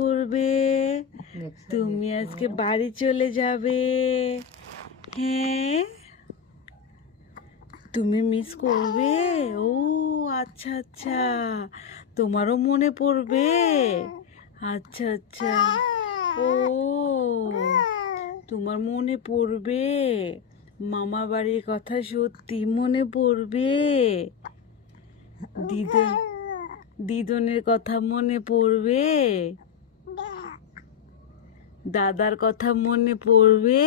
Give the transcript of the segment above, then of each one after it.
করবে, তুমি আজকে বাড়ি চলে যাবে। হ্যাঁ, তুমি মিস করবে। ও আচ্ছা আচ্ছা, তোমারও মনে পড়বে। আচ্ছা আচ্ছা, ও তোমার মনে পড়বে, মামা বাড়ির কথা সত্যি মনে পড়বে। দিদন দিদনের কথা মনে পড়বে, দাদার কথা মনে পড়বে।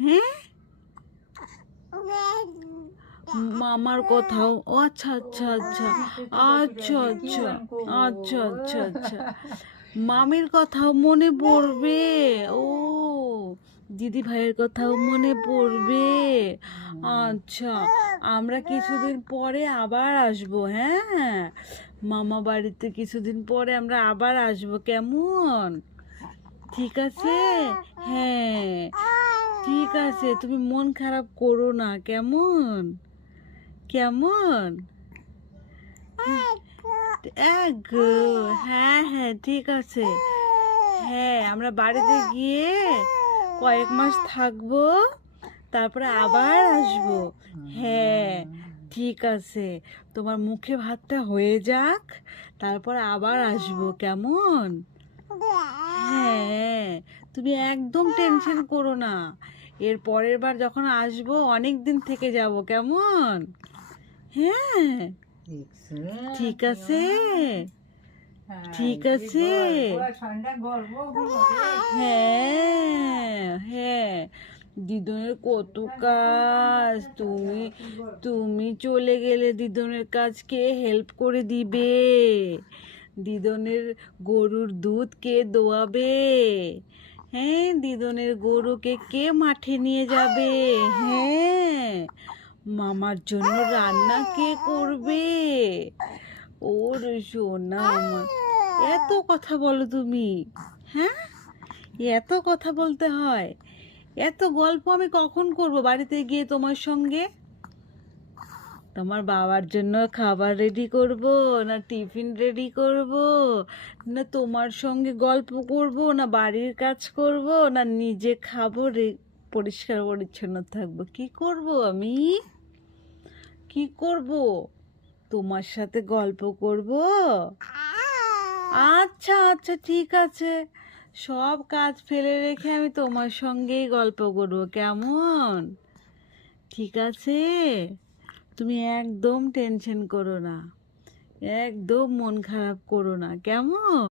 হ্যাঁ, মামার কথাও। ও আচ্ছা আচ্ছা আচ্ছা আচ্ছা আচ্ছা আচ্ছা আচ্ছা আচ্ছা, মামির কথাও মনে পড়বে। ও দিদি ভাইয়ের কথাও মনে পড়বে। আচ্ছা, আমরা কিছুদিন পরে আবার আসবো। হ্যাঁ, মামা বাড়িতে কিছুদিন পরে আমরা আবার আসবো, কেমন? ঠিক আছে। হ্যাঁ ঠিক আছে, তুমি মন খারাপ করো না, কেমন? কেমন? হ্যাঁ হ্যাঁ ঠিক আছে। হ্যাঁ, আমরা বাড়িতে গিয়ে কয়েক মাস থাকবো, তারপরে আবার আসবো। হ্যাঁ ঠিক আছে, তোমার মুখে ভাতটা হয়ে যাক, তারপর আবার আসবো, কেমন? হ্যাঁ, তুমি একদম টেনশন করো না, এর পরের বার যখন আসবো অনেক দিন থেকে যাব, কেমন? হ্যাঁ ঠিক আছে। ঠিক আছে। হ্যাঁ হ্যাঁ, দিদনের কত কাজ, তুমি তুমি চলে গেলে দিদনের কাজ কে হেল্প করে দিবে? দিদনের গরুর দুধ কে দোয়াবে? হ্যাঁ, দিদনের গরুকে কে মাঠে নিয়ে যাবে? হ্যাঁ, মামার জন্য রান্না কে করবে? ওর সোনা আমার, এত কথা বলো তুমি? হ্যাঁ, এত কথা বলতে হয়? এত গল্প আমি কখন করব বাড়িতে গিয়ে তোমার সঙ্গে? তোমার বাবার জন্য খাবার রেডি করব, না টিফিন রেডি করব, না তোমার সঙ্গে গল্প করব, না বাড়ির কাজ করব, না নিজে খাবো, পরিষ্কার পরিচ্ছন্ন থাকবো? কি করব আমি? কি করব? তোমার সাথে গল্প করব? আচ্ছা আচ্ছা ঠিক আছে, সব কাজ ফেলে রেখে আমি তোমার সঙ্গেই গল্প করবো, কেমন? ঠিক আছে, তুমি একদম টেনশন করো না, একদম মন খারাপ করো না, কেমন?